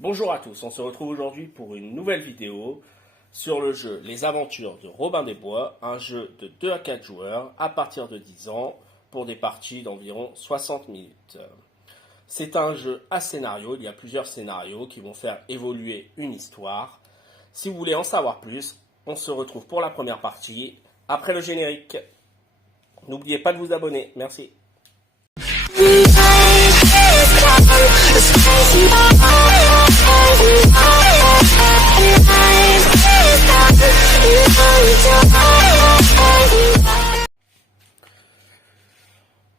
Bonjour à tous, on se retrouve aujourd'hui pour une nouvelle vidéo sur le jeu Les Aventures de Robin des Bois, un jeu de 2 à 4 joueurs à partir de 10 ans pour des parties d'environ 60 minutes. C'est un jeu à scénario, il y a plusieurs scénarios qui vont faire évoluer une histoire. Si vous voulez en savoir plus, on se retrouve pour la première partie après le générique. N'oubliez pas de vous abonner, merci.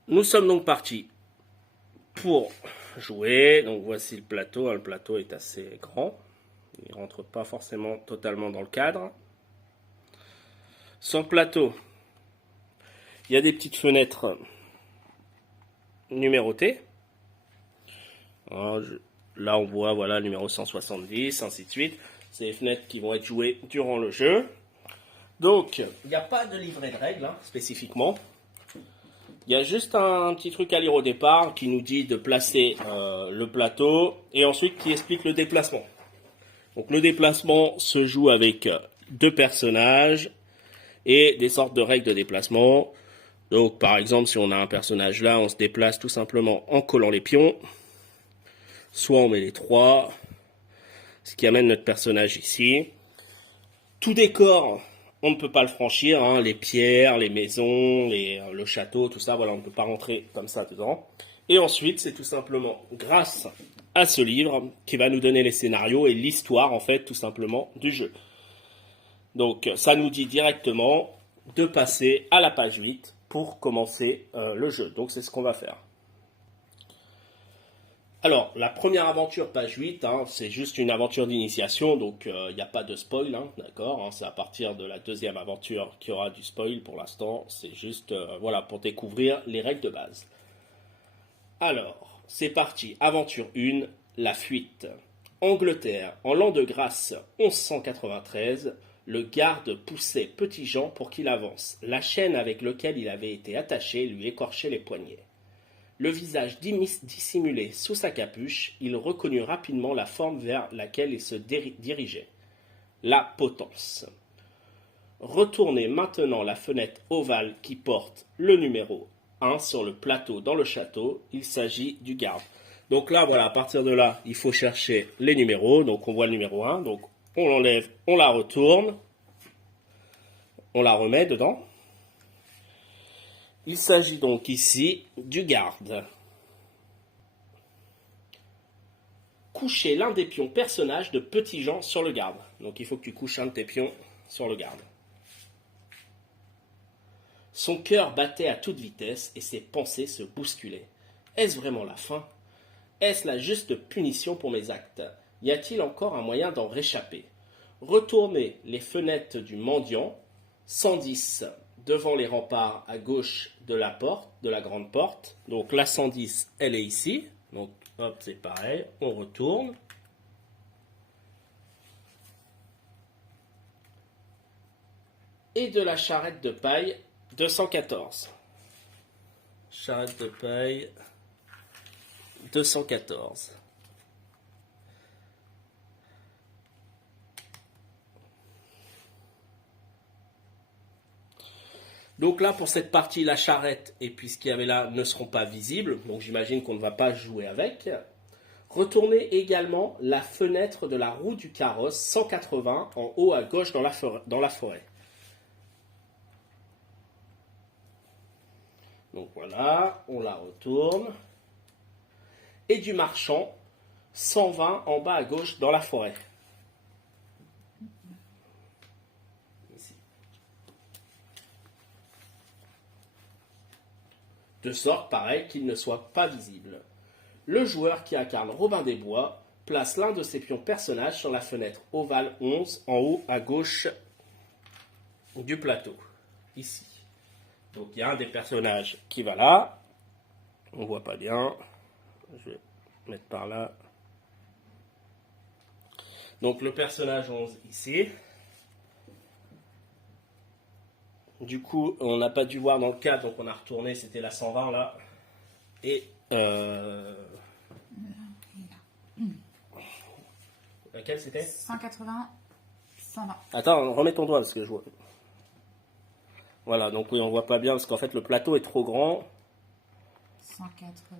Nous sommes donc partis pour jouer. Donc voici le plateau. Le plateau est assez grand. Il ne rentre pas forcément totalement dans le cadre. Sur le plateau, il y a des petites fenêtres numérotées. Alors, là, on voit voilà, le numéro 170, ainsi de suite. C'est les fenêtres qui vont être jouées durant le jeu. Donc, il n'y a pas de livret de règles, spécifiquement. Il y a juste un petit truc à lire au départ qui nous dit de placer le plateau et ensuite qui explique le déplacement. Donc, le déplacement se joue avec 2 personnages et des sortes de règles de déplacement. Donc, par exemple, si on a un personnage là, on se déplace tout simplement en collant les pions. Soit on met les 3, ce qui amène notre personnage ici. Tout décor, on ne peut pas le franchir, les pierres, les maisons, le château, tout ça, voilà, on ne peut pas rentrer comme ça dedans. Et ensuite, c'est tout simplement grâce à ce livre qui va nous donner les scénarios et l'histoire, en fait, tout simplement, du jeu. Donc, ça nous dit directement de passer à la page 8 pour commencer le jeu. Donc, c'est ce qu'on va faire. Alors, la première aventure, page 8, c'est juste une aventure d'initiation, donc il n'y a pas de spoil, d'accord, c'est à partir de la deuxième aventure qu'il y aura du spoil pour l'instant, c'est juste voilà, pour découvrir les règles de base. Alors, c'est parti, aventure 1, la fuite. Angleterre, en l'an de grâce 1193, le garde poussait Petit Jean pour qu'il avance. La chaîne avec laquelle il avait été attaché lui écorchait les poignets. Le visage dissimulé sous sa capuche, il reconnut rapidement la forme vers laquelle il se dirigeait. La potence. Retournez maintenant la fenêtre ovale qui porte le numéro 1 sur le plateau dans le château. Il s'agit du garde. Donc là, voilà, à partir de là, il faut chercher les numéros. Donc on voit le numéro 1. Donc on l'enlève, on la retourne. On la remet dedans. Il s'agit donc ici du garde. Coucher l'un des pions personnages de Petit Jean sur le garde. Donc il faut que tu couches un de tes pions sur le garde. Son cœur battait à toute vitesse et ses pensées se bousculaient. Est-ce vraiment la fin? Est-ce la juste punition pour mes actes? Y a-t-il encore un moyen d'en réchapper? Retournez les fenêtres du mendiant, 110 devant les remparts à gauche de la porte, de la grande porte. Donc la 110, elle est ici. Donc hop, c'est pareil, on retourne. Et de la charrette de paille 214. Charrette de paille 214. Donc là, pour cette partie, la charrette et puis ce qu'il y avait là ne seront pas visibles. Donc j'imagine qu'on ne va pas jouer avec. Retournez également la fenêtre de la roue du carrosse 180 en haut à gauche dans la forêt. Donc voilà, on la retourne. Et du marchand 120 en bas à gauche dans la forêt. De sorte, pareil, qu'il ne soit pas visible. Le joueur qui incarne Robin des Bois place l'un de ses pions personnages sur la fenêtre ovale 11 en haut à gauche du plateau, ici. Donc il y a un des personnages qui va là, on voit pas bien, je vais mettre par là. Donc le personnage 11 ici. Du coup, on n'a pas dû voir dans le cadre, donc on a retourné, c'était la 120 là. Et Laquelle c'était? 180, 120. Attends, remets ton doigt parce que je vois. Voilà, donc oui, on voit pas bien parce qu'en fait le plateau est trop grand. 180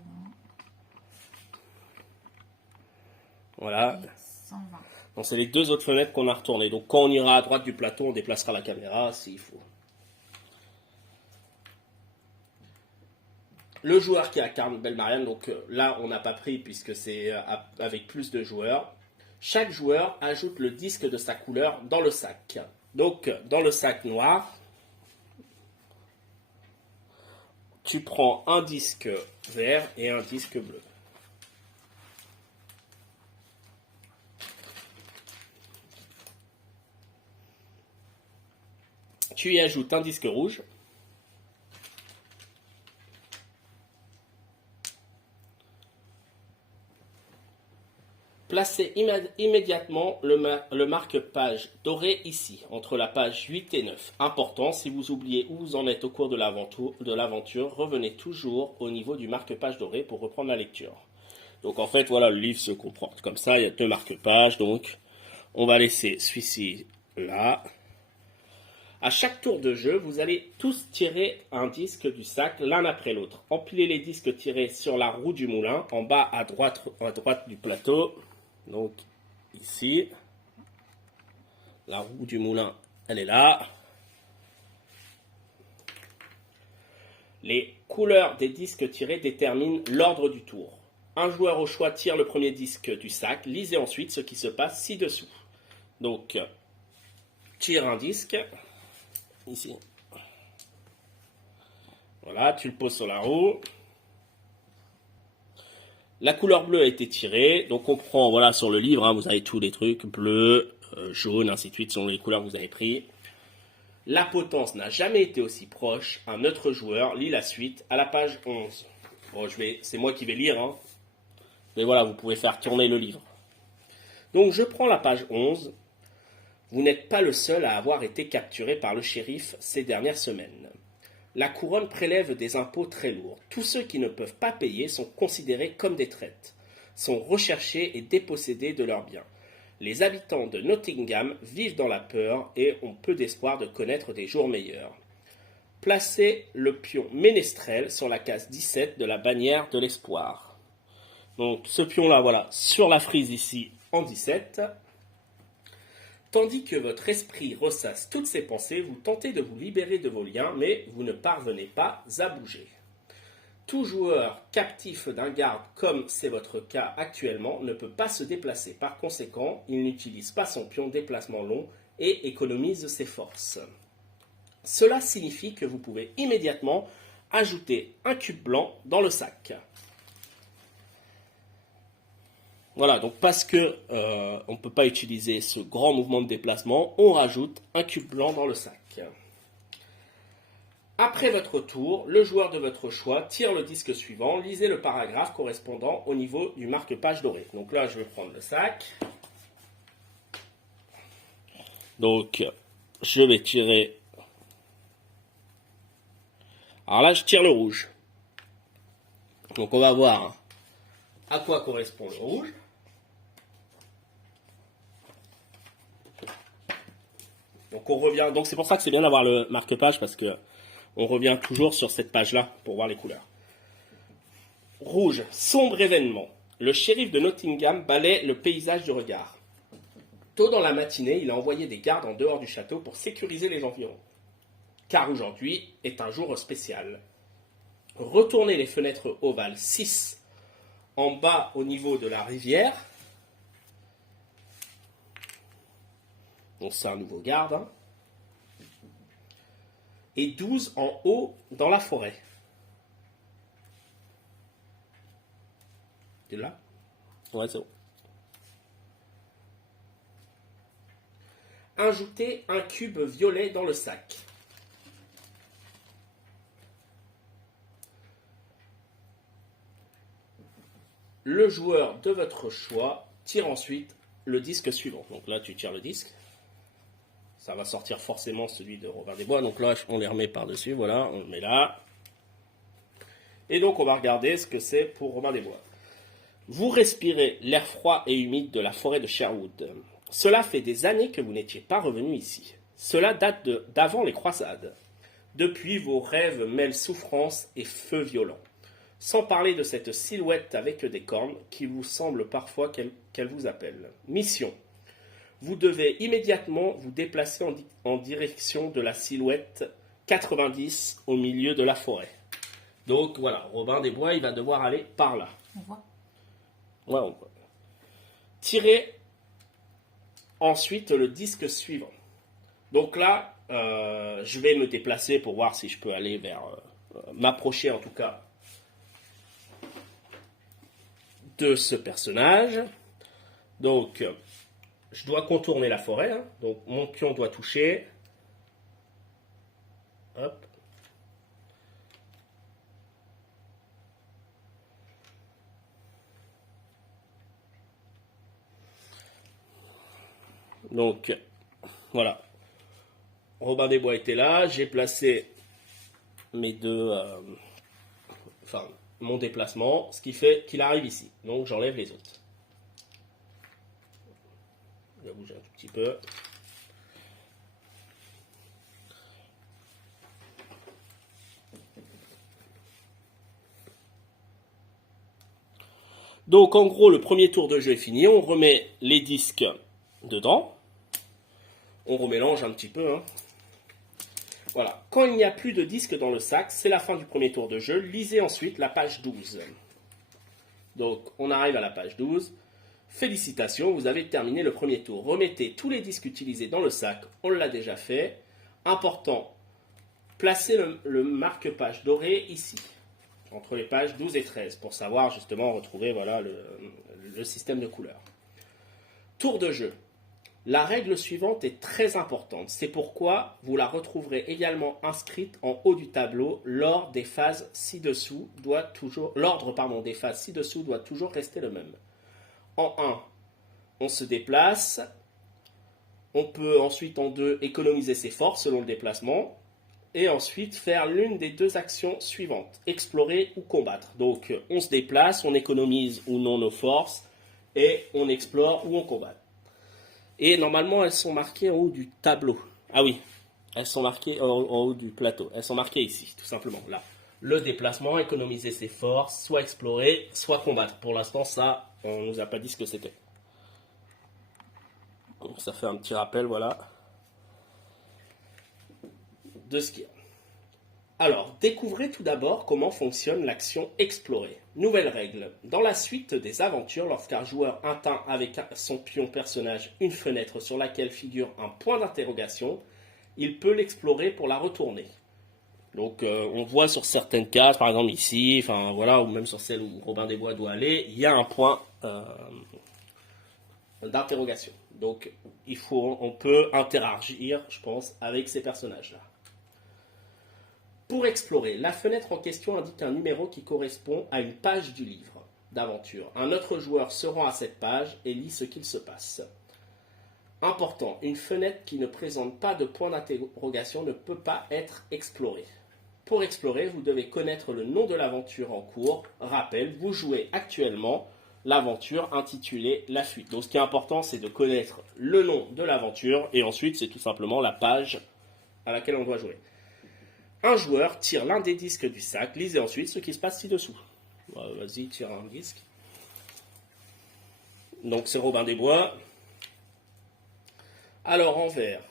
Voilà. et 120. Donc c'est les deux autres fenêtres qu'on a retournées. Donc quand on ira à droite du plateau, on déplacera la caméra s'il faut. Le joueur qui incarne Belmarian, donc là on n'a pas pris puisque c'est avec plus de joueurs. Chaque joueur ajoute le disque de sa couleur dans le sac. Donc dans le sac noir, tu prends un disque vert et un disque bleu. Tu y ajoutes un disque rouge. Placez immédiatement le marque-page doré ici, entre la page 8 et 9. Important, si vous oubliez où vous en êtes au cours de l'aventure, revenez toujours au niveau du marque-page doré pour reprendre la lecture. Donc en fait, voilà, le livre se comporte comme ça, il y a deux marque-pages, donc on va laisser celui-ci là. À chaque tour de jeu, vous allez tous tirer un disque du sac l'un après l'autre. Empilez les disques tirés sur la roue du moulin, en bas à droite du plateau. Donc ici, la roue du moulin, elle est là. Les couleurs des disques tirés déterminent l'ordre du tour. Un joueur au choix tire le premier disque du sac. Lisez ensuite ce qui se passe ci-dessous. Donc, tire un disque. Ici. Voilà, tu le poses sur la roue. La couleur bleue a été tirée, donc on prend, voilà, sur le livre, hein, vous avez tous les trucs, bleu, jaune, ainsi de suite, selon les couleurs que vous avez pris. La potence n'a jamais été aussi proche. Un autre joueur lit la suite à la page 11. Bon, c'est moi qui vais lire, hein. Mais voilà, vous pouvez faire tourner le livre. Donc je prends la page 11. Vous n'êtes pas le seul à avoir été capturé par le shérif ces dernières semaines. La couronne prélève des impôts très lourds. Tous ceux qui ne peuvent pas payer sont considérés comme des traites, sont recherchés et dépossédés de leurs biens. Les habitants de Nottingham vivent dans la peur et ont peu d'espoir de connaître des jours meilleurs. Placez le pion ménestrel sur la case 17 de la bannière de l'espoir. Donc ce pion-là, voilà, sur la frise ici en 17. Tandis que votre esprit ressasse toutes ses pensées, vous tentez de vous libérer de vos liens, mais vous ne parvenez pas à bouger. Tout joueur captif d'un garde, comme c'est votre cas actuellement, ne peut pas se déplacer. Par conséquent, il n'utilise pas son pion déplacement long et économise ses forces. Cela signifie que vous pouvez immédiatement ajouter un cube blanc dans le sac. Voilà, donc parce que on ne peut pas utiliser ce grand mouvement de déplacement, on rajoute un cube blanc dans le sac. Après votre tour, le joueur de votre choix tire le disque suivant, lisez le paragraphe correspondant au niveau du marque-page doré. Donc là, je vais prendre le sac. Donc, je vais tirer. Alors là, je tire le rouge. Donc on va voir à quoi correspond le rouge. Donc on revient. Donc c'est pour ça que c'est bien d'avoir le marque-page parce que on revient toujours sur cette page-là pour voir les couleurs. Rouge, sombre événement. Le shérif de Nottingham balaie le paysage du regard. Tôt dans la matinée, il a envoyé des gardes en dehors du château pour sécuriser les environs. Car aujourd'hui est un jour spécial. Retournez les fenêtres ovales 6 en bas au niveau de la rivière. Donc c'est un nouveau garde. Hein. Et 12 en haut dans la forêt. C'est là? Ouais, c'est bon. Ajoutez un cube violet dans le sac. Le joueur de votre choix tire ensuite le disque suivant. Donc là, tu tires le disque. Ça va sortir forcément celui de Robin des Bois. Donc là, on les remet par-dessus. Voilà, on le met là. Et donc, on va regarder ce que c'est pour Robin des Bois. Vous respirez l'air froid et humide de la forêt de Sherwood. Cela fait des années que vous n'étiez pas revenu ici. Cela date d'avant les croisades. Depuis, vos rêves mêlent souffrance et feu violent. Sans parler de cette silhouette avec des cornes qui vous semble parfois qu'elle vous appelle. Mission. Vous devez immédiatement vous déplacer en direction de la silhouette 90 au milieu de la forêt. Donc voilà, Robin des Bois, il va devoir aller par là. On voit. Ouais, on voit. Tirez ensuite le disque suivant. Donc là, je vais me déplacer pour voir si je peux aller vers... m'approcher en tout cas de ce personnage. Donc, je dois contourner la forêt. Hein. Donc, mon pion doit toucher. Hop. Donc, voilà. Robin des Bois était là. J'ai placé mes deux... enfin, mon déplacement, ce qui fait qu'il arrive ici. Donc, j'enlève les autres. Je vais bouger un tout petit peu. Donc en gros, le premier tour de jeu est fini. On remet les disques dedans. On remélange un petit peu. Hein. Voilà. Quand il n'y a plus de disques dans le sac, c'est la fin du premier tour de jeu. Lisez ensuite la page 12. Donc on arrive à la page 12. Félicitations, vous avez terminé le premier tour. Remettez tous les disques utilisés dans le sac. On l'a déjà fait. Important, placez le marque-page doré ici, entre les pages 12 et 13, pour savoir justement retrouver voilà, le système de couleurs. Tour de jeu. La règle suivante est très importante. C'est pourquoi vous la retrouverez également inscrite en haut du tableau. L'ordre des phases ci-dessous doit toujours rester le même. En 1, on se déplace. On peut ensuite en 2 économiser ses forces selon le déplacement. Et ensuite faire l'une des deux actions suivantes, explorer ou combattre. Donc on se déplace, on économise ou non nos forces, et on explore ou on combat. Et normalement elles sont marquées en haut du tableau. Ah oui, elles sont marquées en haut du plateau. Elles sont marquées ici, tout simplement, là. Le déplacement, économiser ses forces, soit explorer, soit combattre. Pour l'instant, ça, on ne nous a pas dit ce que c'était. Donc ça fait un petit rappel, voilà, de ce qu'il y a. Alors, découvrez tout d'abord comment fonctionne l'action explorer. Nouvelle règle. Dans la suite des aventures, lorsqu'un joueur atteint avec son pion personnage une fenêtre sur laquelle figure un point d'interrogation, il peut l'explorer pour la retourner. Donc, on voit sur certaines cases, par exemple ici, enfin voilà, ou même sur celle où Robin des Bois doit aller, il y a un point d'interrogation. Donc, on peut interagir, je pense, avec ces personnages-là. Pour explorer, la fenêtre en question indique un numéro qui correspond à une page du livre d'aventure. Un autre joueur se rend à cette page et lit ce qu'il se passe. Important, une fenêtre qui ne présente pas de point d'interrogation ne peut pas être explorée. Pour explorer, vous devez connaître le nom de l'aventure en cours. Rappel, vous jouez actuellement l'aventure intitulée La Fuite. Donc ce qui est important, c'est de connaître le nom de l'aventure et ensuite c'est tout simplement la page à laquelle on doit jouer. Un joueur tire l'un des disques du sac, lisez ensuite ce qui se passe ci-dessous. Vas-y, tire un disque. Donc c'est Robin des Bois. Alors en vert,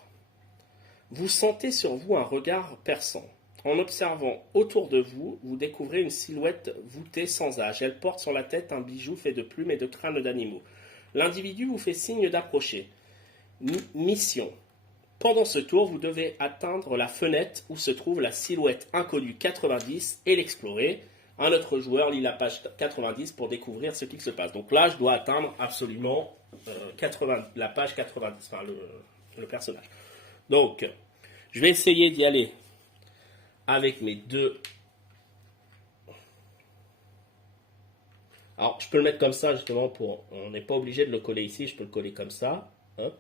vous sentez sur vous un regard perçant. En observant autour de vous, vous découvrez une silhouette voûtée sans âge. Elle porte sur la tête un bijou fait de plumes et de crânes d'animaux. L'individu vous fait signe d'approcher. Mission. Pendant ce tour, vous devez atteindre la fenêtre où se trouve la silhouette inconnue 90 et l'explorer. Un autre joueur lit la page 90 pour découvrir ce qu'il se passe. Donc là, je dois atteindre absolument la page 90, enfin le personnage. Donc, je vais essayer d'y aller avec mes deux. Alors, je peux le mettre comme ça justement pour. On n'est pas obligé de le coller ici, je peux le coller comme ça. Hop.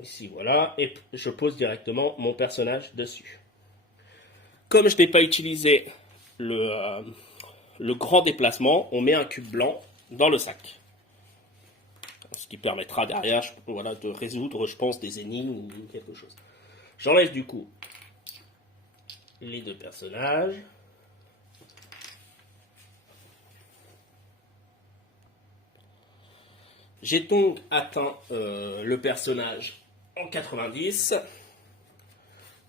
Ici, voilà. Et je pose directement mon personnage dessus. Comme je n'ai pas utilisé le grand déplacement, on met un cube blanc dans le sac. Ce qui permettra derrière voilà, de résoudre, je pense, des énigmes ou quelque chose. J'enlève du coup les deux personnages. J'ai donc atteint le personnage en 90.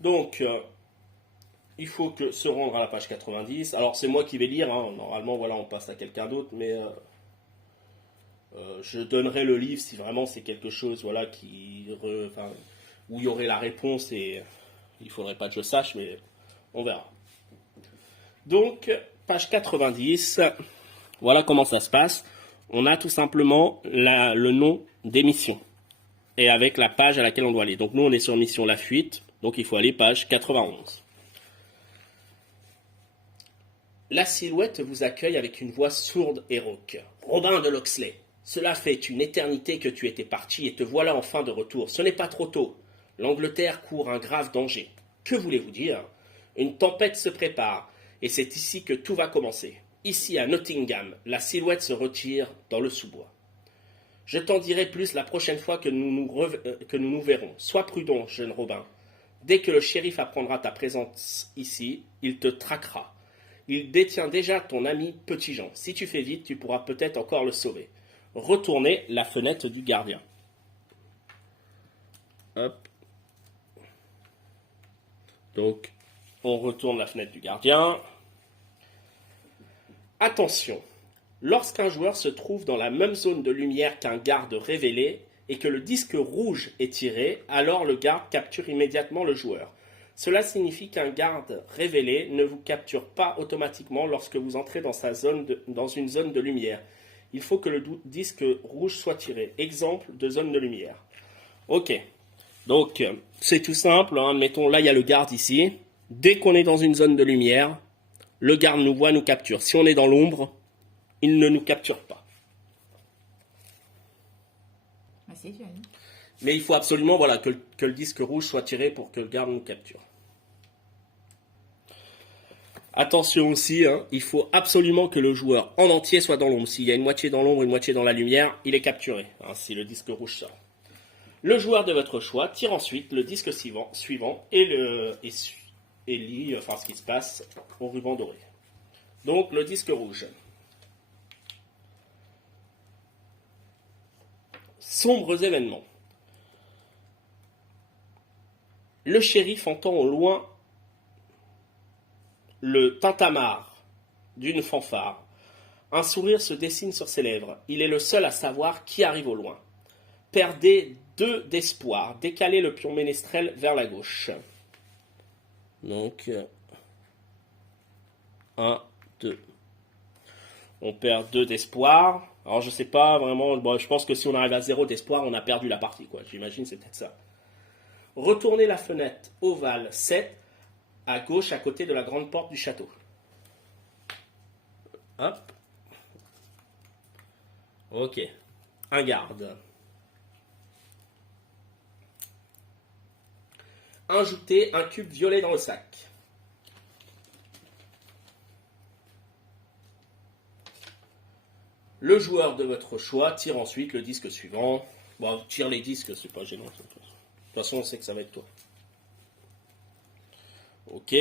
Donc, il faut se rendre à la page 90. Alors, c'est moi qui vais lire. Hein. Normalement, voilà, on passe à quelqu'un d'autre. Mais je donnerai le livre si vraiment c'est quelque chose voilà, où il y aurait la réponse. Et il ne faudrait pas que je sache, mais on verra. Donc, page 90. Voilà comment ça se passe. On a tout simplement le nom des missions. Et avec la page à laquelle on doit aller. Donc nous, on est sur mission La Fuite. Donc il faut aller page 91. La Silhouette vous accueille avec une voix sourde et rauque. Robin de Locksley, cela fait une éternité que tu étais parti et te voilà enfin de retour. Ce n'est pas trop tôt. L'Angleterre court un grave danger. Que voulez-vous dire? Une tempête se prépare et c'est ici que tout va commencer. Ici à Nottingham, la Silhouette se retire dans le sous-bois. Je t'en dirai plus la prochaine fois que nous nous verrons. Sois prudent, jeune Robin. Dès que le shérif apprendra ta présence ici, il te traquera. Il détient déjà ton ami Petit Jean. Si tu fais vite, tu pourras peut-être encore le sauver. Retournez la fenêtre du gardien. Hop. Donc, on retourne la fenêtre du gardien. Attention, lorsqu'un joueur se trouve dans la même zone de lumière qu'un garde révélé et que le disque rouge est tiré, alors le garde capture immédiatement le joueur. Cela signifie qu'un garde révélé ne vous capture pas automatiquement lorsque vous entrez dans une zone de lumière. Il faut que le disque rouge soit tiré. Exemple de zone de lumière. Ok, donc c'est tout simple. Hein. Admettons, là il y a le garde ici. Dès qu'on est dans une zone de lumière, le garde nous voit, nous capture. Si on est dans l'ombre, il ne nous capture pas. Bah, c'est tu as dit. Mais il faut absolument voilà, que le disque rouge soit tiré pour que le garde nous capture. Attention aussi, hein, il faut absolument que le joueur en entier soit dans l'ombre. S'il y a une moitié dans l'ombre, une moitié dans la lumière, il est capturé, hein, si le disque rouge sort. Le joueur de votre choix tire ensuite le disque suivant et lit ce qui se passe au ruban doré. Donc le disque rouge. Sombres événements. Le shérif entend au loin le tintamarre d'une fanfare. Un sourire se dessine sur ses lèvres. Il est le seul à savoir qui arrive au loin. Perdez 2 d'espoir. Décalez le pion ménestrel vers la gauche. Donc, 1, 2. On perd 2 d'espoir. Alors, je sais pas vraiment. Bon, je pense que si on arrive à 0 d'espoir, on a perdu la partie, quoi. J'imagine c'est peut-être ça. Retournez la fenêtre ovale 7 à gauche à côté de la grande porte du château. Hop. Ok. Un garde. Ajoutez un cube violet dans le sac. Le joueur de votre choix tire ensuite le disque suivant. Bon, tire les disques, c'est pas gênant. De toute façon, on sait que ça va être toi. Ok.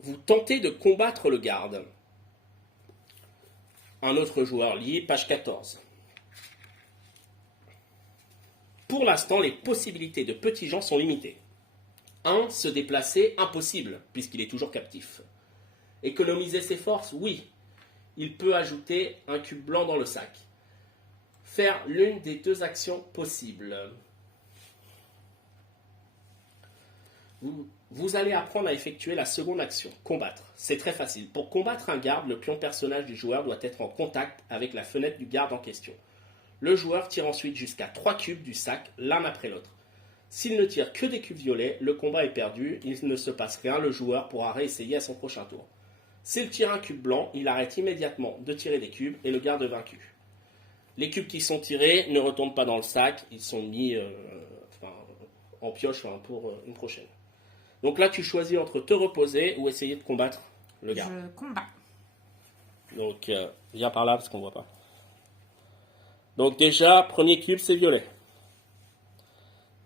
Vous tentez de combattre le garde. Un autre joueur lié, page 14. Pour l'instant, les possibilités de Petit Jean sont limitées. 1. Se déplacer, impossible, puisqu'il est toujours captif. Économiser ses forces, oui. Il peut ajouter un cube blanc dans le sac. Faire l'une des 2 actions possibles. Vous allez apprendre à effectuer la seconde action, combattre. C'est très facile. Pour combattre un garde, le pion personnage du joueur doit être en contact avec la fenêtre du garde en question. Le joueur tire ensuite jusqu'à 3 cubes du sac, l'un après l'autre. S'il ne tire que des cubes violets, le combat est perdu, il ne se passe rien, le joueur pourra réessayer à son prochain tour. S'il tire un cube blanc, il arrête immédiatement de tirer des cubes et le garde vaincu. Les cubes qui sont tirés ne retournent pas dans le sac, ils sont mis en pioche pour une prochaine. Donc là, tu choisis entre te reposer ou essayer de combattre le garde. Je combats. Donc, viens par là parce qu'on voit pas. Donc déjà, premier cube, c'est violet.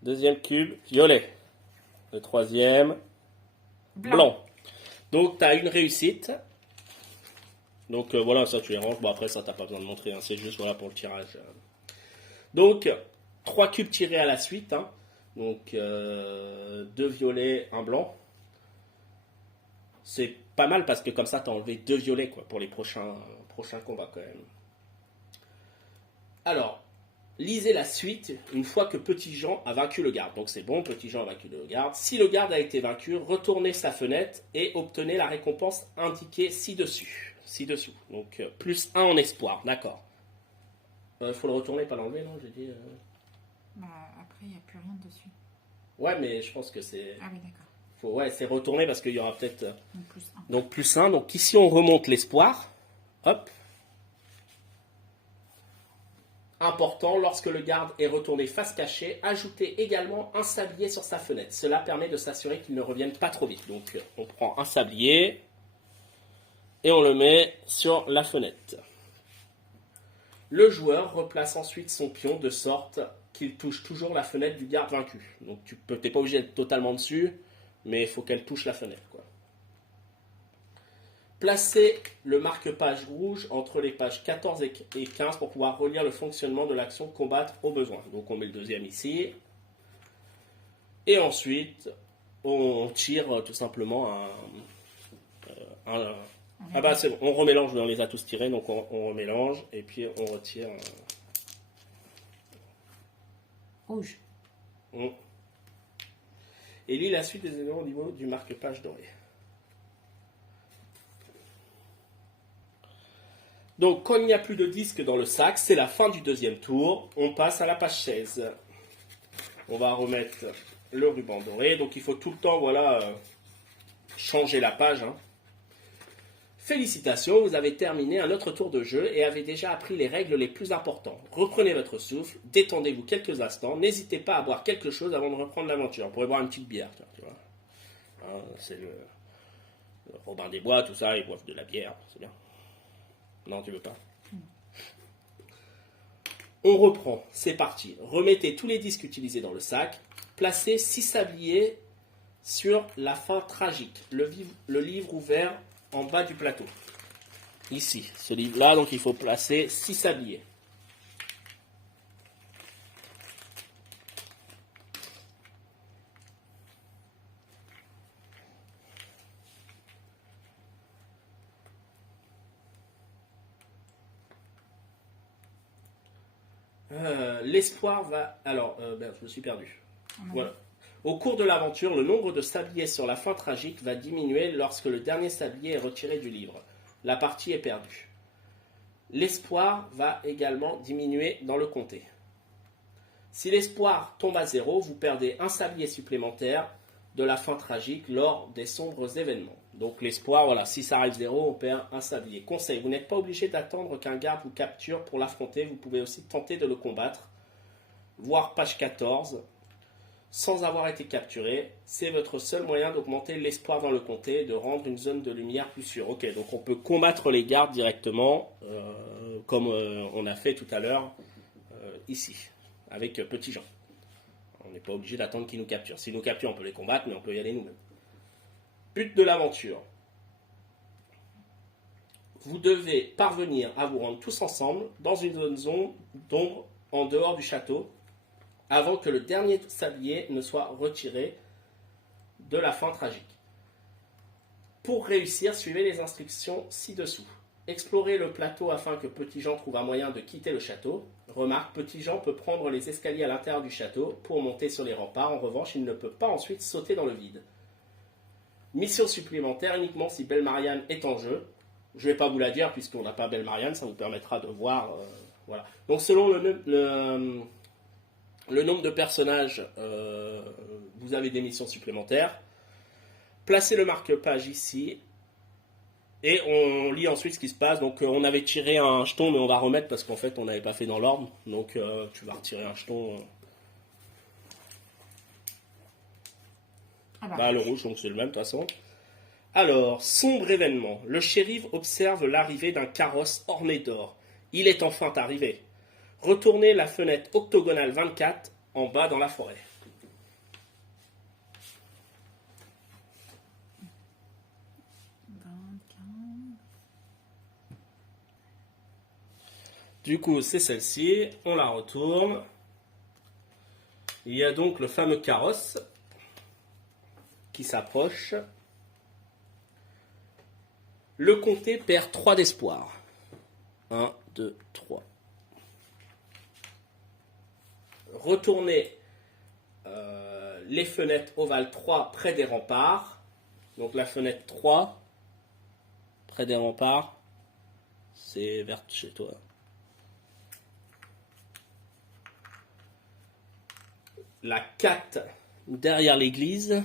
Deuxième cube, violet. Le troisième, blanc. Donc, tu as une réussite. Donc, voilà, ça, tu les ranges. Bon, après, ça, tu n'as pas besoin de montrer. Hein. C'est juste voilà, pour le tirage. Donc, 3 cubes tirés à la suite. Hein. Donc, 2 violets, 1 blanc. C'est pas mal parce que comme ça, tu as enlevé 2 violets quoi, pour les prochains combats quand même. Alors, lisez la suite une fois que Petit Jean a vaincu le garde. Donc c'est bon, Petit Jean a vaincu le garde. Si le garde a été vaincu, retournez sa fenêtre et obtenez la récompense indiquée ci-dessus. Ci-dessous. Donc plus 1 en espoir, d'accord. Faut le retourner, pas l'enlever, non? J'ai dit. Bah, après, il n'y a plus rien dessus. Ouais, mais je pense que c'est. Ah oui, d'accord. Ouais, c'est retourné parce qu'il y aura peut-être. Donc plus 1. Donc plus 1. Donc ici, on remonte l'espoir. Hop. Important, lorsque le garde est retourné face cachée, ajoutez également un sablier sur sa fenêtre. Cela permet de s'assurer qu'il ne revienne pas trop vite. Donc on prend un sablier et on le met sur la fenêtre. Le joueur replace ensuite son pion de sorte qu'il touche toujours la fenêtre du garde vaincu. Donc tu n'es pas obligé d'être totalement dessus, mais il faut qu'elle touche la fenêtre, quoi. Placez le marque-page rouge entre les pages 14 et 15 pour pouvoir relire le fonctionnement de l'action combattre au besoin. Donc on met le deuxième ici. Et ensuite, on tire tout simplement ah bah c'est bon, on remélange, on les a tous tirés, donc on remélange et puis on retire. Rouge. Et lit la suite des éléments au niveau du marque-page doré. Donc, quand il n'y a plus de disques dans le sac, c'est la fin du deuxième tour. On passe à la page 16. On va remettre le ruban doré. Donc, il faut tout le temps, voilà, changer la page. Hein. Félicitations, vous avez terminé un autre tour de jeu et avez déjà appris les règles les plus importantes. Reprenez votre souffle, détendez-vous quelques instants. N'hésitez pas à boire quelque chose avant de reprendre l'aventure. On pourrait boire une petite bière, tu vois. Hein, c'est le Robin des Bois, tout ça, ils boivent de la bière, c'est bien. Non, tu veux pas. On reprend, c'est parti. Remettez tous les disques utilisés dans le sac. Placez 6 sabliers sur la fin tragique. Le livre ouvert en bas du plateau. Ici, ce livre-là, donc il faut placer 6 sabliers. L'espoir va... Alors, je me suis perdu. Voilà. Au cours de l'aventure, le nombre de sabliers sur la fin tragique va diminuer lorsque le dernier sablier est retiré du livre. La partie est perdue. L'espoir va également diminuer dans le comté. Si l'espoir tombe à 0, vous perdez un sablier supplémentaire de la fin tragique lors des sombres événements. Donc l'espoir, voilà, si ça arrive 0, on perd un sablier. Conseil, vous n'êtes pas obligé d'attendre qu'un garde vous capture pour l'affronter, vous pouvez aussi tenter de le combattre. Voir page 14. Sans avoir été capturé, c'est votre seul moyen d'augmenter l'espoir dans le comté et de rendre une zone de lumière plus sûre. Ok, donc on peut combattre les gardes directement, comme on a fait tout à l'heure, ici, avec Petit Jean. On n'est pas obligé d'attendre qu'ils nous capturent. S'ils nous capturent, on peut les combattre, mais on peut y aller nous-mêmes. But de l'aventure. Vous devez parvenir à vous rendre tous ensemble dans une zone d'ombre en dehors du château, avant que le dernier sablier ne soit retiré de la fin tragique. Pour réussir, suivez les instructions ci-dessous. Explorez le plateau afin que Petit Jean trouve un moyen de quitter le château. Remarque, Petit Jean peut prendre les escaliers à l'intérieur du château pour monter sur les remparts. En revanche, il ne peut pas ensuite sauter dans le vide. Mission supplémentaire uniquement si Belle Marianne est en jeu. Je ne vais pas vous la dire puisqu'on n'a pas Belle Marianne, ça vous permettra de voir. Voilà. Donc selon le nombre de personnages, vous avez des missions supplémentaires. Placez le marque-page ici. Et on lit ensuite ce qui se passe. Donc on avait tiré un jeton, mais on va remettre parce qu'en fait on n'avait pas fait dans l'ordre. Donc tu vas retirer un jeton. Ah bah, Bah, le rouge, donc c'est le même de toute façon. Alors, sombre événement. Le shérif observe l'arrivée d'un carrosse orné d'or. Il est enfin arrivé. Retournez la fenêtre octogonale 24 en bas dans la forêt. Du coup, c'est celle-ci. On la retourne. Il y a donc le fameux carrosse qui s'approche. Le comté perd 3 d'espoir. 1, 2, 3. Retournez les fenêtres ovales 3 près des remparts. Donc la fenêtre 3 près des remparts, c'est verte chez toi. La 4 derrière l'église.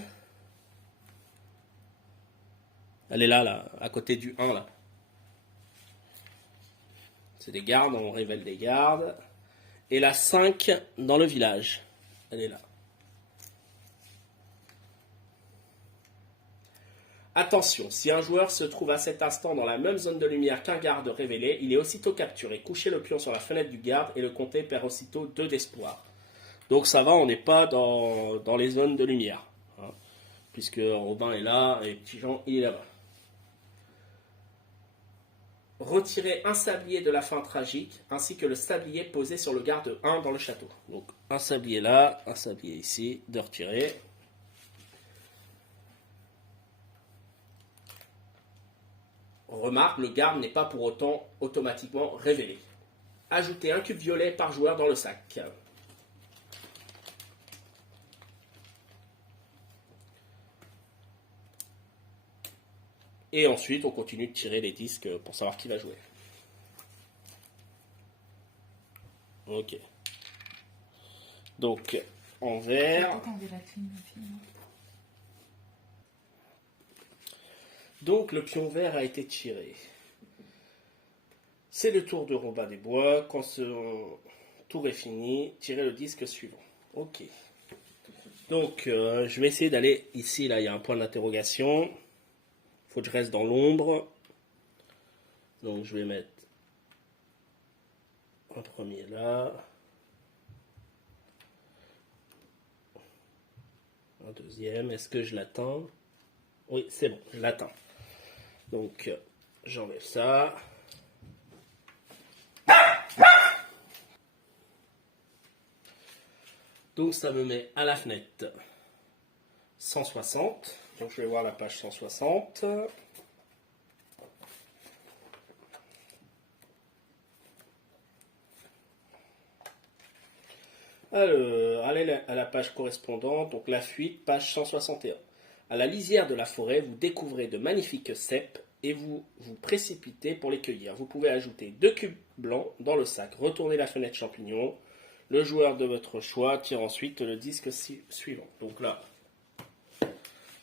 Elle est là, à côté du 1 là. C'est des gardes, on révèle des gardes. Et la 5 dans le village. Elle est là. Attention, si un joueur se trouve à cet instant dans la même zone de lumière qu'un garde révélé, il est aussitôt capturé. Couchez le pion sur la fenêtre du garde et le comté perd aussitôt 2 d'espoir. Donc ça va, on n'est pas dans les zones de lumière. Hein, puisque Robin est là et Petit Jean il est là-bas. Retirez un sablier de la fin tragique, ainsi que le sablier posé sur le garde 1 dans le château. Donc un sablier là, un sablier ici, de retirer. Remarque, le garde n'est pas pour autant automatiquement révélé. Ajoutez un cube violet par joueur dans le sac. Et ensuite, on continue de tirer les disques pour savoir qui va jouer. Ok. Donc, en vert. Donc, le pion vert a été tiré. C'est le tour de Robin des Bois. Quand ce tour est fini, tirez le disque suivant. Ok. Donc, je vais essayer d'aller ici. Là, il y a un point d'interrogation. Il faut que je reste dans l'ombre. Donc je vais mettre un premier là. Un deuxième. Est-ce que je l'atteins? Oui, c'est bon, je l'atteins. Donc j'enlève ça. Donc ça me met à la fenêtre 160. Donc je vais voir la page 160. Alors, allez à la page correspondante, donc la fuite, page 161. À la lisière de la forêt, vous découvrez de magnifiques cèpes et vous vous précipitez pour les cueillir. Vous pouvez ajouter 2 cubes blancs dans le sac. Retournez la fenêtre champignon. Le joueur de votre choix tire ensuite le disque suivant. Donc là,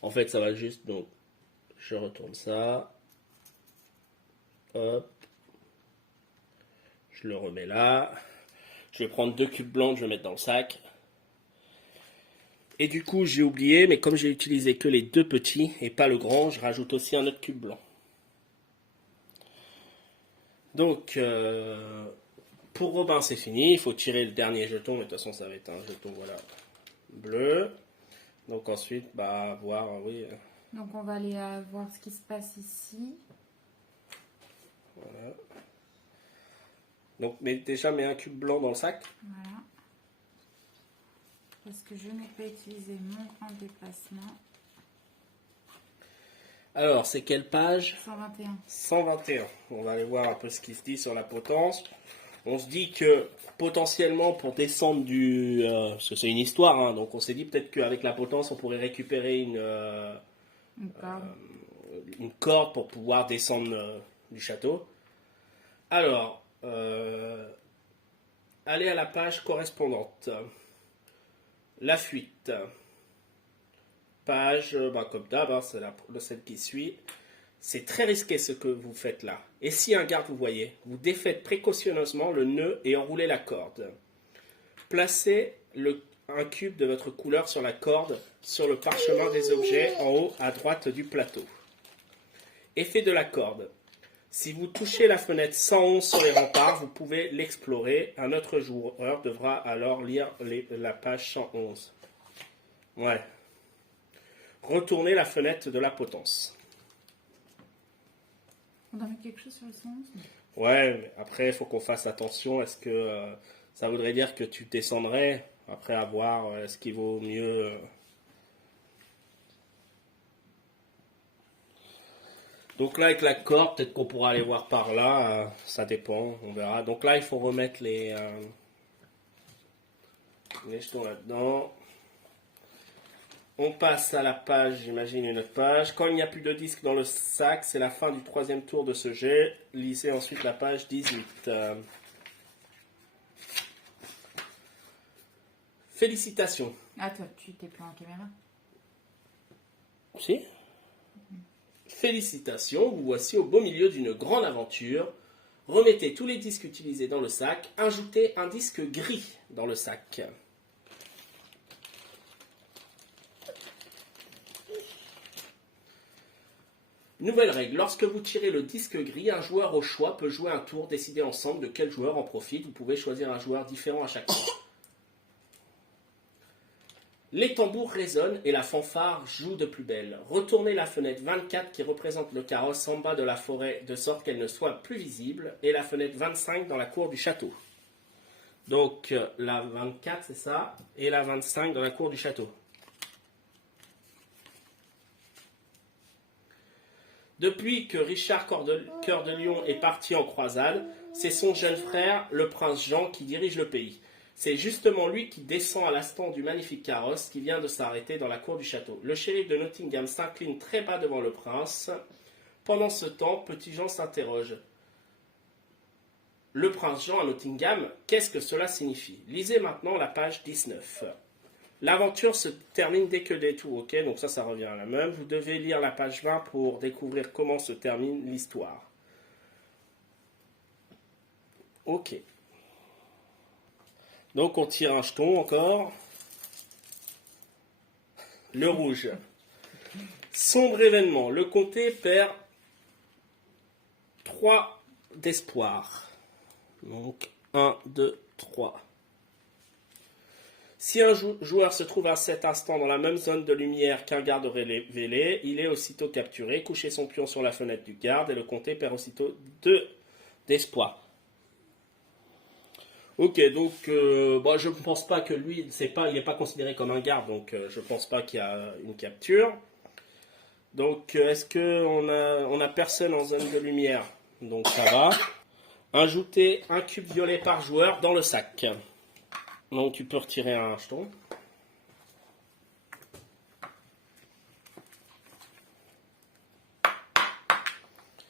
en fait, ça va juste, donc, je retourne ça. Hop. Je le remets là. Je vais prendre 2 cubes blancs, je vais mettre dans le sac. Et du coup, j'ai oublié, mais comme j'ai utilisé que les 2 petits et pas le grand, je rajoute aussi un autre cube blanc. Donc, pour Robin, c'est fini. Il faut tirer le dernier jeton, mais de toute façon, ça va être un jeton, voilà, bleu. Donc ensuite, bah, voir, oui. Donc on va aller voir ce qui se passe ici. Voilà. Donc, mais déjà, mets un cube blanc dans le sac. Voilà. Parce que je n'ai pas utilisé mon grand déplacement. Alors, c'est quelle page? 121. 121. On va aller voir un peu ce qui se dit sur la potence. On se dit que potentiellement pour descendre du... parce que c'est une histoire, hein, donc on s'est dit peut-être qu'avec la potence on pourrait récupérer une corde pour pouvoir descendre du château. Alors, allez à la page correspondante. La fuite. Page, comme d'hab, hein, c'est celle qui suit. C'est très risqué ce que vous faites là. Et si un garde vous voyez, vous défaites précautionneusement le nœud et enroulez la corde. Placez le un cube de votre couleur sur la corde sur le parchemin des objets en haut à droite du plateau. Effet de la corde. Si vous touchez la fenêtre 111 sur les remparts, vous pouvez l'explorer. Un autre joueur devra alors lire la page 111. Ouais. Retournez la fenêtre de la potence. On doit mettre quelque chose sur le 111? Ouais, mais après, il faut qu'on fasse attention. Est-ce que ça voudrait dire que tu descendrais après avoir, est-ce qu'il vaut mieux... Donc là, avec la corde, peut-être qu'on pourra aller voir par là. Ça dépend, on verra. Donc là, il faut remettre les jetons là-dedans. On passe à la page, j'imagine une autre page. Quand il n'y a plus de disques dans le sac, c'est la fin du 3e tour de ce jet. Lisez ensuite la page 18. Félicitations. Ah, toi, tu t'es plus en caméra? Si. Félicitations, vous voici au beau milieu d'une grande aventure. Remettez tous les disques utilisés dans le sac. Ajoutez un disque gris dans le sac. Nouvelle règle, lorsque vous tirez le disque gris, un joueur au choix peut jouer un tour, décider ensemble de quel joueur en profite. Vous pouvez choisir un joueur différent à chaque fois. Les tambours résonnent et la fanfare joue de plus belle. Retournez la fenêtre 24 qui représente le carrosse en bas de la forêt de sorte qu'elle ne soit plus visible et la fenêtre 25 dans la cour du château. Donc la 24 c'est ça et la 25 dans la cour du château. Depuis que Richard Cœur de Lion est parti en croisade, c'est son jeune frère, le prince Jean, qui dirige le pays. C'est justement lui qui descend à l'instant du magnifique carrosse qui vient de s'arrêter dans la cour du château. Le shérif de Nottingham s'incline très bas devant le prince. Pendant ce temps, Petit Jean s'interroge. Le prince Jean à Nottingham, qu'est-ce que cela signifie? Lisez maintenant la page 19. L'aventure se termine dès que des tours, ok? Donc ça revient à la même. Vous devez lire la page 20 pour découvrir comment se termine l'histoire. Ok. Donc on tire un jeton encore. Le rouge. Sombre événement. Le comté perd 3 d'espoir. Donc 1, 2, 3. Si un joueur se trouve à cet instant dans la même zone de lumière qu'un garde révélé, il est aussitôt capturé. Couchez son pion sur la fenêtre du garde et le comté perd aussitôt 2 d'espoir. Ok, donc je ne pense pas que lui, il n'est pas considéré comme un garde, donc je ne pense pas qu'il y a une capture. Donc est-ce qu'on a personne en zone de lumière? Donc ça va. Ajoutez un cube violet par joueur dans le sac. Donc tu peux retirer un jeton.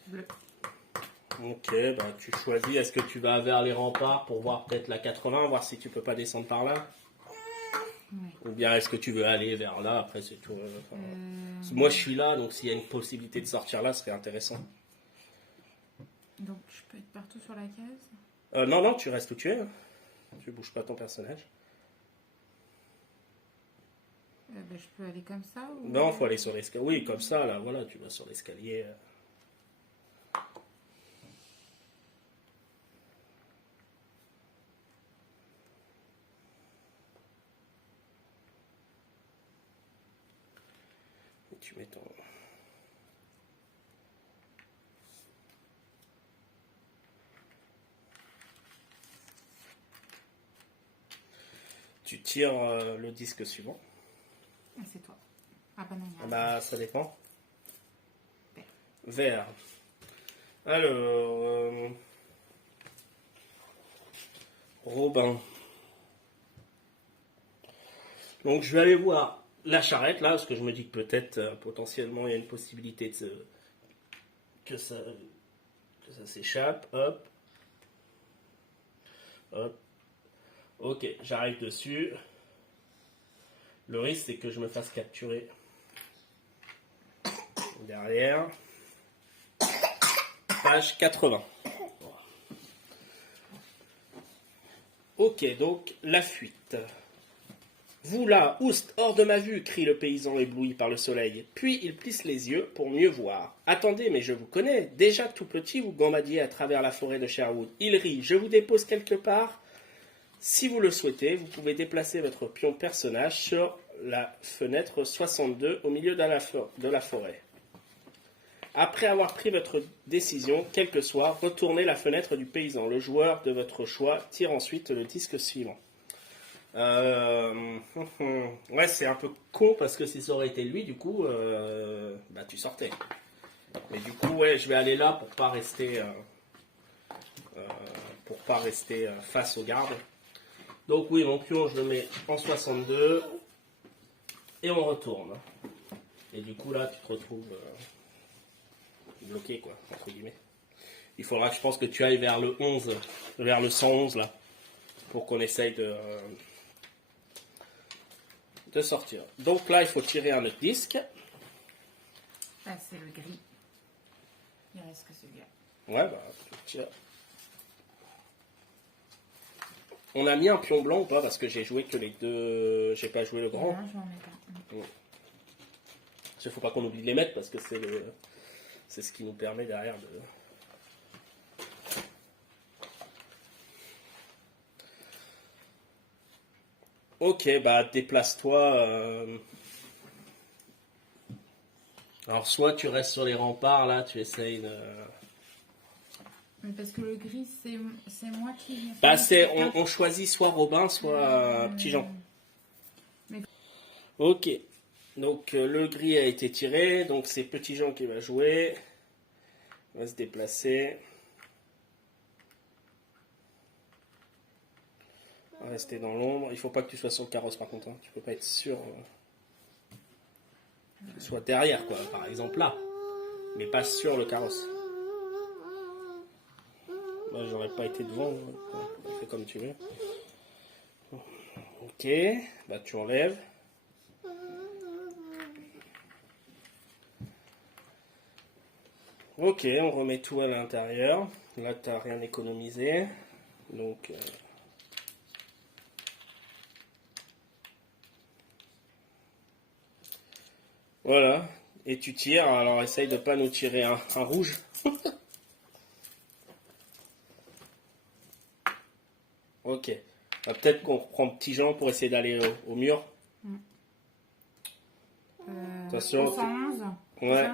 Bleu. Ok, tu choisis. Est-ce que tu vas vers les remparts pour voir peut-être la 80, voir si tu peux pas descendre par là? Oui. Ou bien est-ce que tu veux aller vers là? Après c'est tout. Moi je suis là, donc s'il y a une possibilité de sortir là, ce serait intéressant. Donc je peux être partout sur la case? Non, tu restes où tu es. Tu bouges pas ton personnage. Je peux aller comme ça ou... Non, faut aller sur l'escalier. Oui, comme ça, là, voilà, tu vas sur l'escalier. Et tu mets ton... Tu tires le disque suivant. Ah, c'est toi. Ah, banane. Ça dépend. Vert. Vert. Alors... Robin. Donc je vais aller voir la charrette là, parce que je me dis que peut-être potentiellement il y a une possibilité que ça s'échappe. Hop. Hop. Ok, j'arrive dessus. Le risque c'est que je me fasse capturer derrière. Page 80. Ok, donc la fuite. Vous là, oust, hors de ma vue, crie le paysan ébloui par le soleil. Puis il plisse les yeux pour mieux voir. Attendez, mais je vous connais. Déjà tout petit, vous gambadiez à travers la forêt de Sherwood. Il rit. Je vous dépose quelque part. Si vous le souhaitez, vous pouvez déplacer votre pion personnage sur la fenêtre 62 au milieu de la forêt. Après avoir pris votre décision, quelle que soit, retournez la fenêtre du paysan. Le joueur de votre choix tire ensuite le disque suivant. Ouais, c'est un peu con parce que si ça aurait été lui, du coup, bah tu sortais. Mais du coup, ouais, je vais aller là pour pas rester, face aux gardes. Donc oui, mon pion, je le mets en 62 et on retourne. Et du coup là, tu te retrouves bloqué, quoi, entre guillemets. Il faudra que je pense que tu ailles vers le 11, vers le 111 là, pour qu'on essaye de sortir. Donc là, il faut tirer un autre disque. Ah, c'est le gris. Il reste que ce gars. Ouais, bah, tu tires. On a mis un pion blanc ou pas? Parce que j'ai joué que les deux. J'ai pas joué le grand. Non, j'en ai pas. Il faut pas qu'on oublie de les mettre parce que c'est ce qui nous permet derrière de. Ok, bah déplace-toi. Alors soit tu restes sur les remparts là, tu essayes de. Parce que le gris, c'est moi qui. Bah on choisit soit Robin, soit Petit Jean. Mais... Ok. Donc le gris a été tiré, donc c'est Petit Jean qui va jouer. Il va se déplacer. On va rester dans l'ombre. Il faut pas que tu sois sur le carrosse par contre. Hein. Tu peux pas être sûr. Que tu sois derrière quoi, par exemple là. Mais pas sur le carrosse. Moi j'aurais pas été devant. Fais comme tu veux. Ok. Bah tu enlèves. Ok, on remet tout à l'intérieur. Là, tu n'as rien économisé. Donc, voilà. Et tu tires. Alors, essaye de ne pas nous tirer un rouge. Ok. Bah, peut-être qu'on reprend Petit Jean pour essayer d'aller au mur. Attention. 111. Ouais.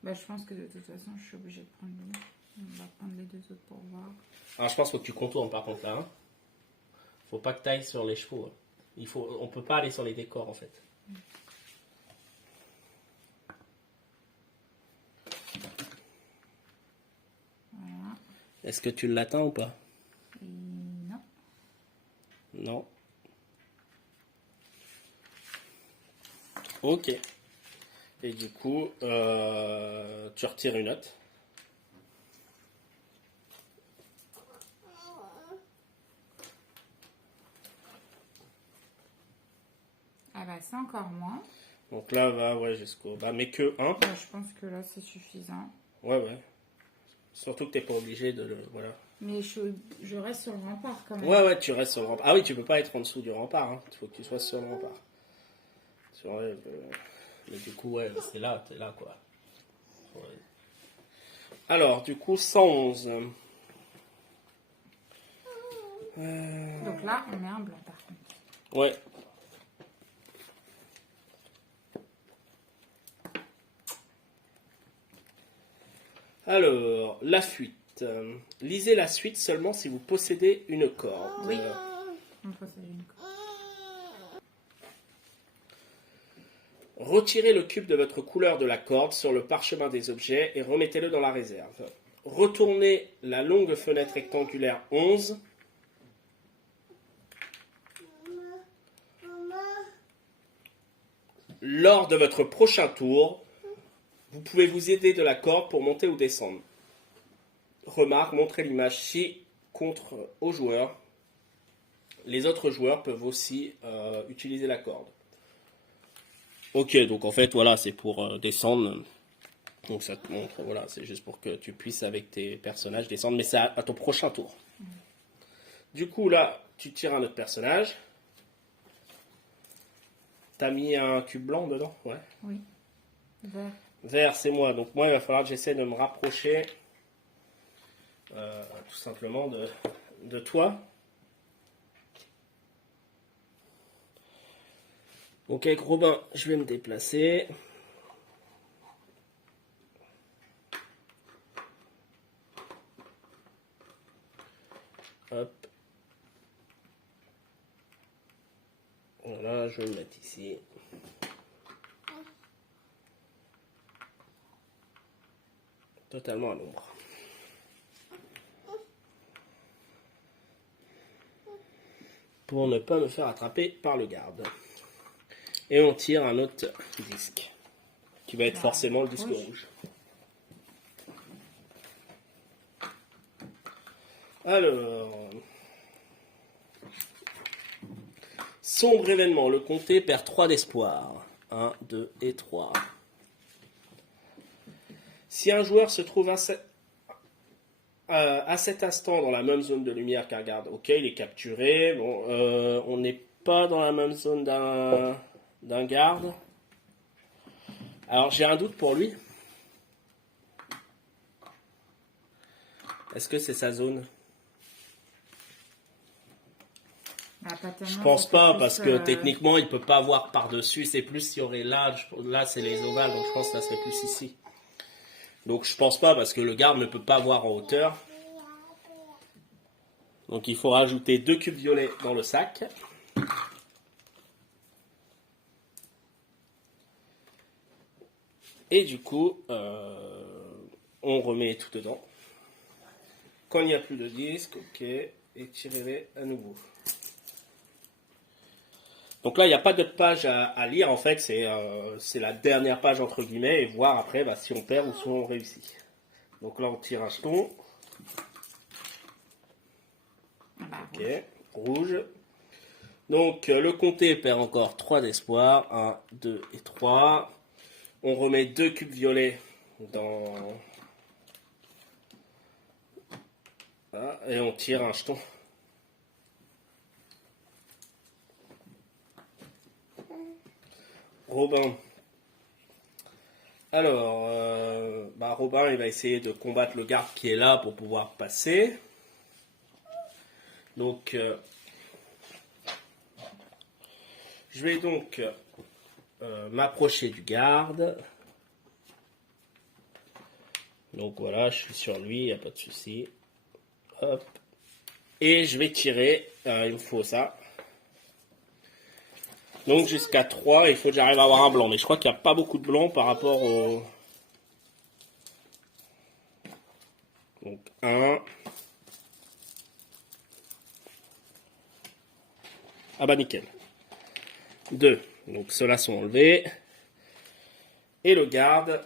Bah, je pense que de toute façon, je suis obligée de prendre le. On va prendre les deux autres pour voir. Alors, je pense qu'il faut que tu contournes par contre là. Hein. Faut pas que tu ailles sur les chevaux. On peut pas aller sur les décors en fait. Voilà. Est-ce que tu l'atteins ou pas? Non. Non. Ok. Et du coup, tu retires une note. Ah bah c'est encore moins. Donc là, ouais, jusqu'au. Bah, mais que 1. Bah, je pense que là c'est suffisant. Ouais. Surtout que t'es pas obligé de le. Voilà. Mais je reste sur le rempart quand même. Ouais, tu restes sur le rempart. Ah oui, tu peux pas être en dessous du rempart. Hein. Il faut que tu sois sur le rempart. Mais du coup, ouais, t'es là quoi. Ouais. Alors, du coup, 111. Donc là, on met un blanc par contre. Ouais. Alors, la fuite. Lisez la suite seulement si vous possédez une corde. Oui. On possède une corde. Retirez le cube de votre couleur de la corde sur le parchemin des objets et remettez-le dans la réserve. Retournez la longue fenêtre rectangulaire 11. Lors de votre prochain tour, vous pouvez vous aider de la corde pour monter ou descendre. Remarque, montrez l'image ci contre au joueur. Les autres joueurs peuvent aussi utiliser la corde. Ok, donc en fait, voilà, c'est pour descendre. Donc ça te montre, voilà, c'est juste pour que tu puisses avec tes personnages descendre, mais c'est à ton prochain tour. Du coup, là, tu tires un autre personnage. T'as mis un cube blanc dedans? Ouais. Oui. Vert. Vert, c'est moi. Donc moi, il va falloir que j'essaie de me rapprocher tout simplement de toi. Donc avec Robin, je vais me déplacer. Hop. Voilà, je vais me mettre ici. Totalement à l'ombre. Pour ne pas me faire attraper par le garde. Et on tire un autre disque. Qui va être forcément le disque rouge. Alors... Sombre événement. Le comté perd 3 d'espoir. 1, 2 et 3. Si un joueur se trouve à cet instant dans la même zone de lumière qu'un garde, ok, il est capturé. Bon, on n'est pas dans la même zone d'un garde. Alors j'ai un doute pour lui. Est-ce que c'est sa zone? Je pense pas, parce que techniquement il peut pas voir par-dessus. C'est plus s'il y aurait là c'est les ovales, donc je pense que ça serait plus ici. Donc je pense pas, parce que le garde ne peut pas voir en hauteur. Donc il faut rajouter 2 cubes violets dans le sac. Et du coup, on remet tout dedans. Quand il n'y a plus de disque, ok, et tirez-les à nouveau. Donc là, il n'y a pas d'autre page à lire, en fait, c'est la dernière page entre guillemets, et voir après si on perd ou si on réussit. Donc là, on tire un jeton. Ok, rouge. Donc le comté perd encore 3 d'espoir, 1, 2 et 3. On remet 2 cubes violets dans... Voilà, et on tire un jeton. Robin. Alors, Robin, il va essayer de combattre le garde qui est là pour pouvoir passer. Donc, je vais donc m'approcher du garde. Donc voilà, je suis sur lui, il n'y a pas de souci. Hop. Et je vais tirer, il me faut ça. Donc jusqu'à 3, il faut que j'arrive à avoir un blanc. Mais je crois qu'il n'y a pas beaucoup de blanc par rapport au... Donc 1. Ah bah nickel. 2. Donc ceux-là sont enlevés. Et le garde,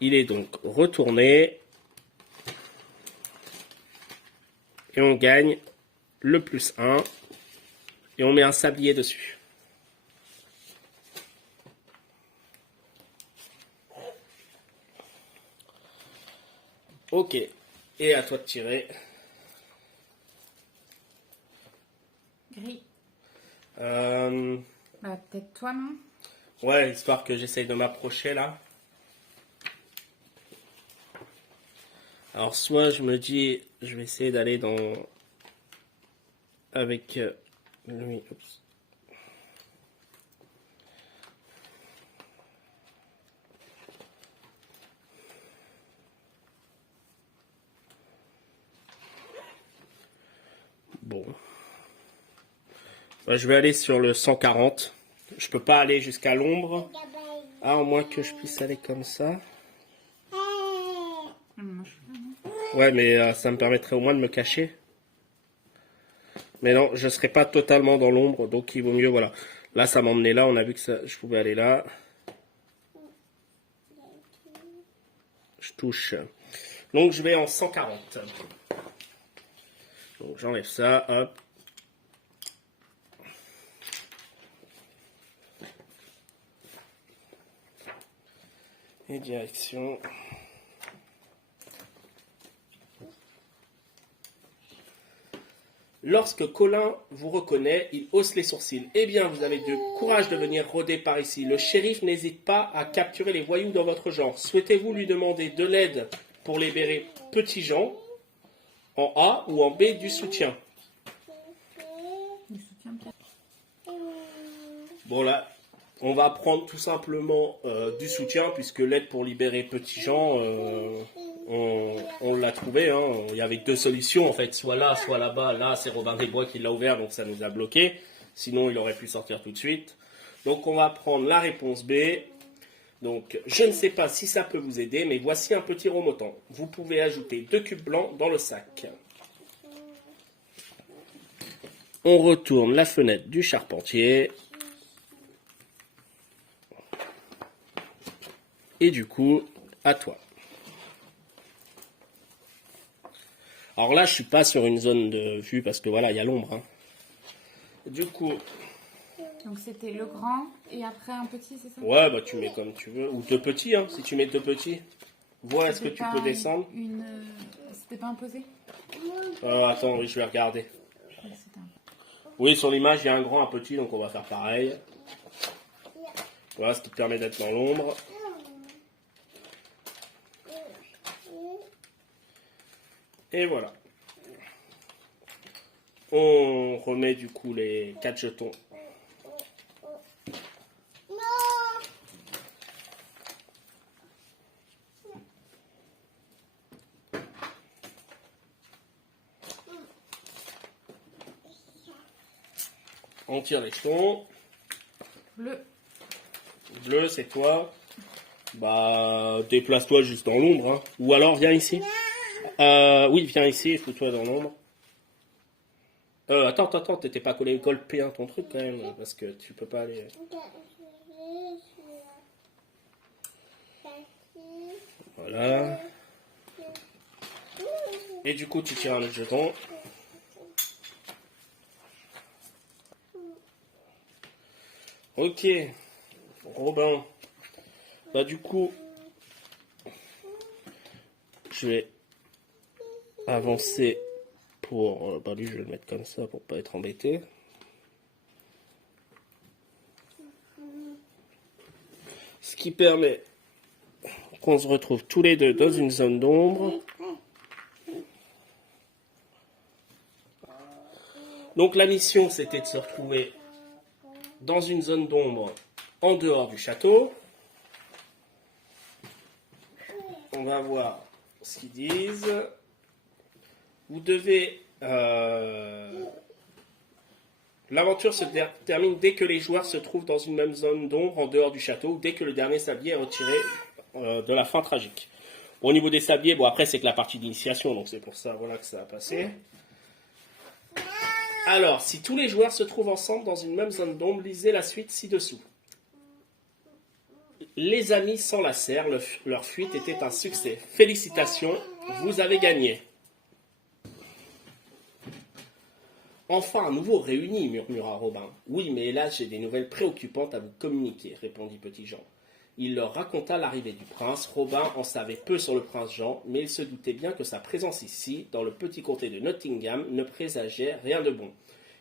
il est donc retourné. Et on gagne le +1. Et on met un sablier dessus. Ok. Et à toi de tirer. Gris. Peut-être toi, non? Ouais, histoire que j'essaye de m'approcher là. Alors soit je me dis, je vais essayer d'aller dans... Avec lui. Oups. Bon. Je vais aller sur le 140. Je peux pas aller jusqu'à l'ombre. Ah, au moins que je puisse aller comme ça. Ouais, mais ça me permettrait au moins de me cacher. Mais non, je ne serai pas totalement dans l'ombre, donc il vaut mieux, voilà. Là, ça m'emmenait là, on a vu que je pouvais aller là. Je touche. Donc, je vais en 140. Donc, j'enlève ça, hop. Et direction... Lorsque Colin vous reconnaît, il hausse les sourcils. Eh bien, vous avez du courage de venir rôder par ici. Le shérif n'hésite pas à capturer les voyous dans votre genre. Souhaitez-vous lui demander de l'aide pour libérer Petit Jean en A ou en B du soutien? Du soutien peut-être. Bon là, on va prendre tout simplement du soutien puisque l'aide pour libérer Petit Jean, on l'a trouvé. Hein. Il y avait deux solutions en fait, soit là, soit là-bas. Là, c'est Robin des Bois qui l'a ouvert, donc ça nous a bloqué. Sinon, il aurait pu sortir tout de suite. Donc, on va prendre la réponse B. Donc, je ne sais pas si ça peut vous aider, mais voici un petit remontant. Vous pouvez ajouter 2 cubes blancs dans le sac. On retourne la fenêtre du charpentier. Et du coup, à toi. Alors là, je suis pas sur une zone de vue parce que voilà, il y a l'ombre. Hein. Du coup... Donc c'était le grand et après un petit, c'est ça? Ouais, bah tu mets comme tu veux. Ou 2 petits, hein, si tu mets 2 petits. Vois, est-ce que tu peux descendre? C'était pas imposé? Attends, oui, je vais regarder. Ouais, c'était un... Oui, sur l'image, il y a un grand, un petit, donc on va faire pareil. Voilà, ce qui te permet d'être dans l'ombre. Et voilà. On remet du coup les 4 jetons. On tire les jetons. Bleu. Bleu, c'est toi. Bah, déplace-toi juste dans l'ombre. Hein. Ou alors, viens ici. Oui, viens ici, fous-toi dans l'ombre. Attends, t'étais pas collé P1 ton truc quand même, parce que tu peux pas aller... Voilà. Et du coup, tu tires un autre jeton. Ok. Robin. Bah du coup, je vais avancer pour... bah lui, je vais le mettre comme ça pour pas être embêté. Ce qui permet qu'on se retrouve tous les deux dans une zone d'ombre. Donc la mission, c'était de se retrouver dans une zone d'ombre en dehors du château. On va voir ce qu'ils disent. Vous devez... L'aventure se termine dès que les joueurs se trouvent dans une même zone d'ombre en dehors du château, ou dès que le dernier sablier est retiré de la fin tragique. Au niveau des sabliers, bon après c'est que la partie d'initiation, donc c'est pour ça voilà, que ça a passé. Alors, si tous les joueurs se trouvent ensemble dans une même zone d'ombre, lisez la suite ci-dessous. Les amis s'enlacèrent, leur fuite était un succès. Félicitations, vous avez gagné. Enfin, à nouveau réunis, murmura Robin. Oui, mais hélas, j'ai des nouvelles préoccupantes à vous communiquer, répondit Petit Jean. Il leur raconta l'arrivée du prince. Robin en savait peu sur le prince Jean, mais il se doutait bien que sa présence ici, dans le petit comté de Nottingham, ne présageait rien de bon.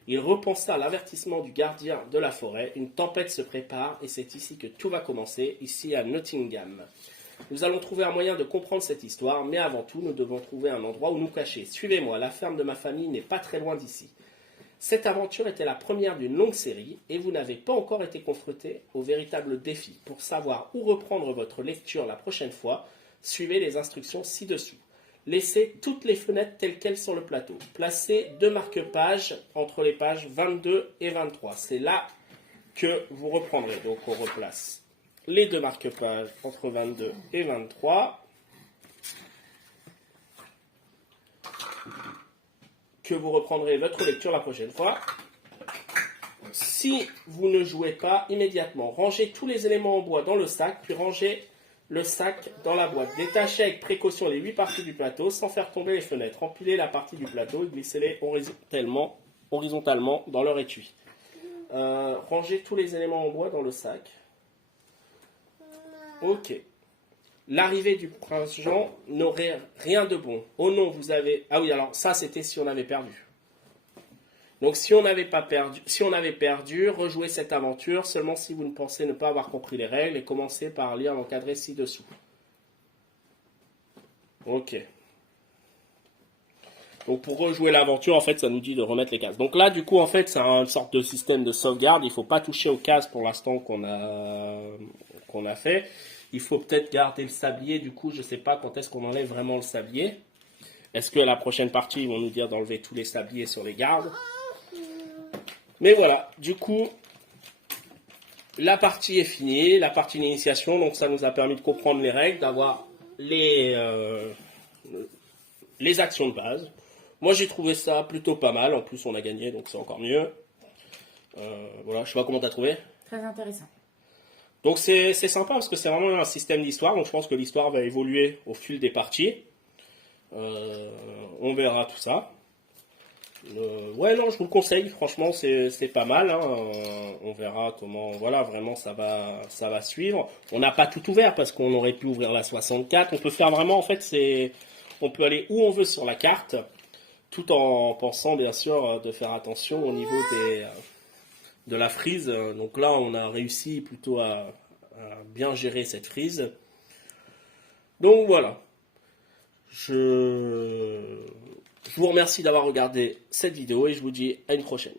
Il repensa à l'avertissement du gardien de la forêt. Une tempête se prépare et c'est ici que tout va commencer, ici à Nottingham. Nous allons trouver un moyen de comprendre cette histoire, mais avant tout, nous devons trouver un endroit où nous cacher. Suivez-moi, la ferme de ma famille n'est pas très loin d'ici. Cette aventure était la première d'une longue série et vous n'avez pas encore été confronté au véritable défi. Pour savoir où reprendre votre lecture la prochaine fois, suivez les instructions ci-dessous. Laissez toutes les fenêtres telles quelles sur le plateau. Placez 2 marque-pages entre les pages 22 et 23. C'est là que vous reprendrez. Donc on replace les 2 marque-pages entre 22 et 23. Que vous reprendrez votre lecture la prochaine fois. Si vous ne jouez pas immédiatement, rangez tous les éléments en bois dans le sac, puis rangez le sac dans la boîte. Détachez avec précaution les 8 parties du plateau sans faire tomber les fenêtres. Empilez la partie du plateau et glissez-les horizontalement dans leur étui. Rangez tous les éléments en bois dans le sac. Ok. L'arrivée du prince Jean n'aurait rien de bon. Oh non, vous avez... Ah oui, alors ça, c'était si on avait perdu. Donc si on n'avait pas perdu, si on avait perdu, rejouez cette aventure seulement si vous ne pensez ne pas avoir compris les règles et commencez par lire l'encadré ci-dessous. Ok. Donc pour rejouer l'aventure, en fait, ça nous dit de remettre les cases. Donc là, du coup, en fait, c'est une sorte de système de sauvegarde. Il ne faut pas toucher aux cases pour l'instant qu'on a fait. Il faut peut-être garder le sablier. Du coup, je ne sais pas quand est-ce qu'on enlève vraiment le sablier. Est-ce que la prochaine partie, ils vont nous dire d'enlever tous les sabliers sur les gardes? Mais voilà, du coup, la partie est finie, la partie d'initiation. Donc ça nous a permis de comprendre les règles, d'avoir les actions de base. Moi, j'ai trouvé ça plutôt pas mal. En plus, on a gagné, donc c'est encore mieux. Voilà, je sais pas comment t'as trouvé. Très intéressant. Donc c'est sympa parce que c'est vraiment un système d'histoire. Donc je pense que l'histoire va évoluer au fil des parties. On verra tout ça. Ouais, non, je vous le conseille. Franchement, c'est pas mal. Hein. On verra comment. Voilà, vraiment, ça va suivre. On n'a pas tout ouvert parce qu'on aurait pu ouvrir la 64. On peut faire vraiment, en fait, on peut aller où on veut sur la carte, tout en pensant bien sûr de faire attention au niveau de la frise. Donc là, on a réussi plutôt à bien gérer cette frise. Donc voilà. Je vous remercie d'avoir regardé cette vidéo et je vous dis à une prochaine.